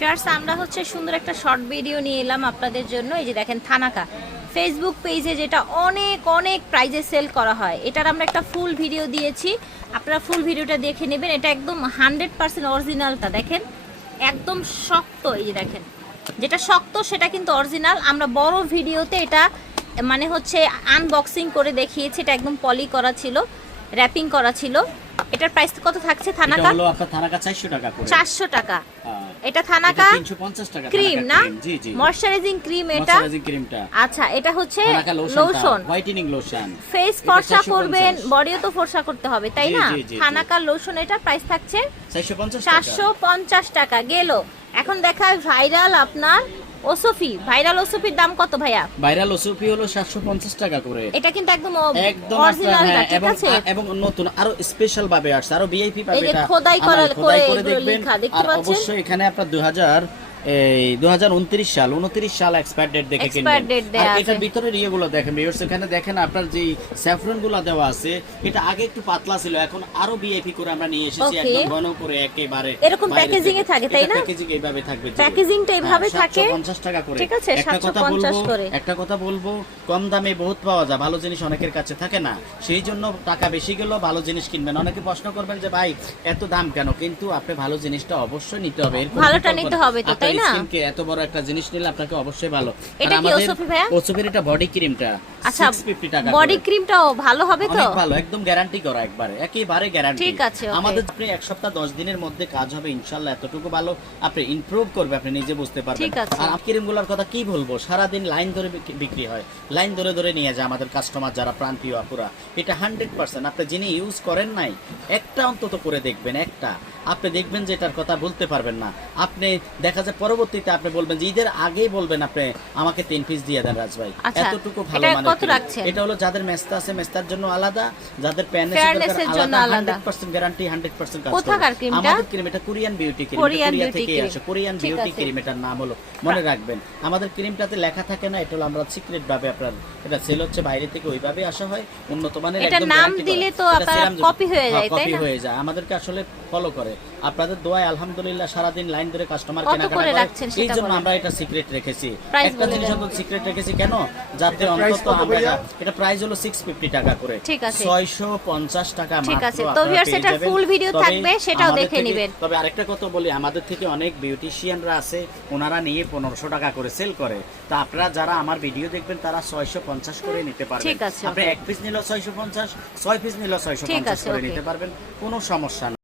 Farce আমরা হচ্ছে সুন্দর একটা শর্ট ভিডিও নিয়ে এলাম আপনাদের জন্য। এই যে দেখেন, থানাকা। ফেসবুক পেজে যেটা অনেক অনেক প্রাইজে সেল করা হয়, এটার আমরা একটা ফুল ভিডিও দিয়েছি। আপনারা ফুল ভিডিওটা দেখে নেবেন। এটা একদম হান্ড্রেড পার্সেন্ট অরিজিনালটা দেখেন। একদম শক্ত, এই যে দেখেন। যেটা শক্ত, সেটা কিন্তু অরিজিনাল আমরা বড় ভিডিওতে এটা মানে হচ্ছে আনবক্সিং করে দেখিয়েছি। এটা একদম পলি করা ছিল র্যাপিং করা ছিল। এটার প্রাইস কত থাকছে থানাকা হলো আপনার থানাকা 400 টাকা করে। চারশো টাকা। হ্যাঁ। এটা থানাকা এটা 350 টাকা ক্রিম না? জি জি। ময়শ্চারাইজিং ক্রিম এটা? ময়শ্চারাইজিং ক্রিমটা আচ্ছা এটা হচ্ছে লোশন হোয়াইটেনিং লোশন ফেস ফর্সা করবেন বডিও তো ফর্সা করতে হবে তাই না। থানাকা লোশন এটা প্রাইস থাকছে 450 টাকা। চারশো পঞ্চাশ টাকা গেল। এখন দেখায় ভাইরাল আপনার ওসফি ভাইরাল ওসফির দাম কত ভাইয়া? ভাইরাল ওসফি হলো 750 টাকা করে। এটা কিন্তু একদম একদম অরিজিনাল হ্যাঁ, ঠিক আছে? এবং নতুন আরও স্পেশাল ভাবে আসছে আরও ভিআইপি পাবে এটা। খোদাই করা- খোদাই করে করে দেখবেন। দেখতে পাচ্ছেন? অবশ্যই এখানে আপনার 2000 এই 2029 সাল 29 সাল এক্সপায়ার ডেট দেখে কিনবেন। আর এটার ভিতরে ইয়েগুলো দেখেন ভিউয়ার্স এখানে দেখেন আপনার যে স্যাফরন দেওয়া আছে এটা আগে একটু পাতলা ছিল এখন আরও ভিআইপি করে আমরা নিয়ে এসেছি একদম ঘন করে একেবারে এরকম packaging এ থাকে, তাই না? প্যাকেজিং এইভাবে থাকবে জি। এইভাবে হ্যাঁ, থাকে? 750 টাকা করে। ঠিক আছে, একটা কথা 750 বলব করে। একটা কথা বলব কম দামে বহুত পাওয়া যায় ভালো জিনিস অনেকের কাছে থাকে না। সেই জন্য টাকা বেশি গেলেও ভালো জিনিস কিনবেন। অনেকে প্রশ্ন করবেন যে ভাই এত দাম কেন? কিন্তু আপনি ভালো জিনিসটা অবশ্যই নিতে হবে। ভালোটা নিতে হবে তো, তাই না? স্কিনকে এত বড় একটা জিনিস নিলে আপনাকে অবশ্যই ভালো এটা কি ওসফি ভাইয়া? ওসফির এটা বডি ক্রিমটা আচ্ছা 650 টাকা বডি ক্রিমটাও ভালো হবে তো? ভালো একদম গ্যারান্টি করা একবারে একেবারে গ্যারান্টি ঠিক আছে, আমাদের আপনি এক সপ্তাহ দশ দিনের মধ্যে কাজ হবে ইনশাল্লাহ এতটুকু ভালো। আপনি ইমপ্রুভ করবে আপনি নিজে বুঝতে পারবেন। ঠিক আছে। আর ক্রিমগুলোর কথা কি বলব? সারাদিন লাইন ধরে বিক্রি হয়। লাইন ধরে ধরে নিয়ে যায় আমাদের কাস্টমার যারা প্রান্তীয় আপুরা। এটা হান্ড্রেড পার্সেন্ট আপনি যিনি ইউজ করেন নাই একটা অন্তত করে দেখবেন একটা। আপনি দেখবেন যে এটার কথা বলতে পারবেন না। আপনি দেখা যায় পরবর্তীতে আপনি বলবেন যে ঈদের আগেই বলবেন আপনি আমাকে তিন পিস দিয়ে দেন রাজ ভাই আচ্ছা, এতটুকু ভালো মানে কত রাখছেন? এটা হলো যাদের মেস্তা আছে মেস্তার জন্য আলাদা যাদের জন্য আলাদা। 100% গ্যারান্টি 100% কাজ কোথাকার ক্রিমটা? আমাদের ক্রিম এটা Korean beauty cream Korean beauty cream. Korean beauty cream এটার নাম হলো মনে রাখবেন। আমাদের ক্রিমটাতে লেখা থাকে না এটা হলো আমরা সিক্রেট ভাবে আপনার এটা সেল হচ্ছে বাইরে থেকে ওইভাবে আসা হয় উন্নত মানের একদম নাম দিলে তো এটা আপনার copy হয়ে হ্যাঁ, যায়, তাই copy না? হয়ে যায়। আমাদেরকে আসলে ফলো করে। আপনাদের দোয়ায় আলহামদুলিল্লাহ সারাদিন লাইন ধরে কাস্টমার কেনাকাটা করে এই জন্য আমরা এটা সিক্রেট রেখেছি। একটা জিনিস দেন। সিক্রেট রেখেছি। কেন? যাতে অন্তত আমরা এটা প্রাইস হলো 650 টাকা করে। ঠিক আছে। 650 টাকা ঠিক আছে। তো আপনারা viewers, পেয়ে এটার যাবেন। full video তবে থাকবে, সেটাও দেখে থেকে- তবে আরেকটা কথা বলি আমাদের থেকে অনেক বিউটিশিয়ানরা আছে ওনারা নিয়ে পনেরোশো টাকা করে সেল করে। তা আপনারা যারা আমার ভিডিও দেখবেন তারা ছয়শো পঞ্চাশ করে নিতে পারবেন। ঠিক আছে, আপনি এক পিস নিলেও ছয়শো পঞ্চাশ ছয় পিস নিলেও ছয়শো ঠিক পঞ্চাশ আছে, করে নিতে পারবেন। কোনো সমস্যা